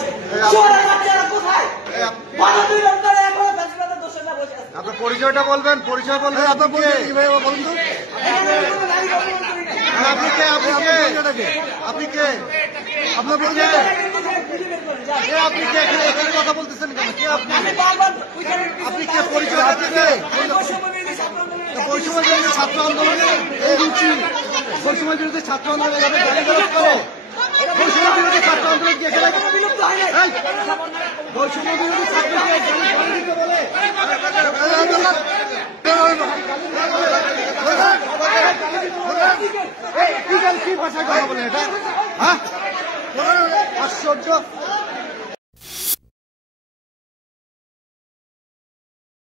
আছে। শহরের বাচ্চারা কোথায়? মানবীর অন্তরে এখনো ফ্যাসিবাদের দোষরা বসে আছে। আপনার পরিচয়টা বলবেন, পরিচয় বলবেন। আপনার পরিচয় কি ভাই বলুন তো? আপনি কে? আপনি কে? আপনি কে? আপনার পরিচয়? আপনি কে এখানে কথা বলতেছেন কেন? কে আপনি? আপনি কে? পরিচয় আপনি কে? বৈষম্য বিরোধী ছাত্র আন্দোলনে এই রুচি, বৈষম্য বিরোধী ছাত্র আন্দোলনে গালিগালাজ করে, বৈষম্য বিরোধী ছাত্র আন্দোলন কি এখানে বৈষম্য বিরোধী ছাত্রকে গালি দিতে বলে? কি ভাষায় কথা বলে এটা? হ্যাঁ, আশ্চর্য।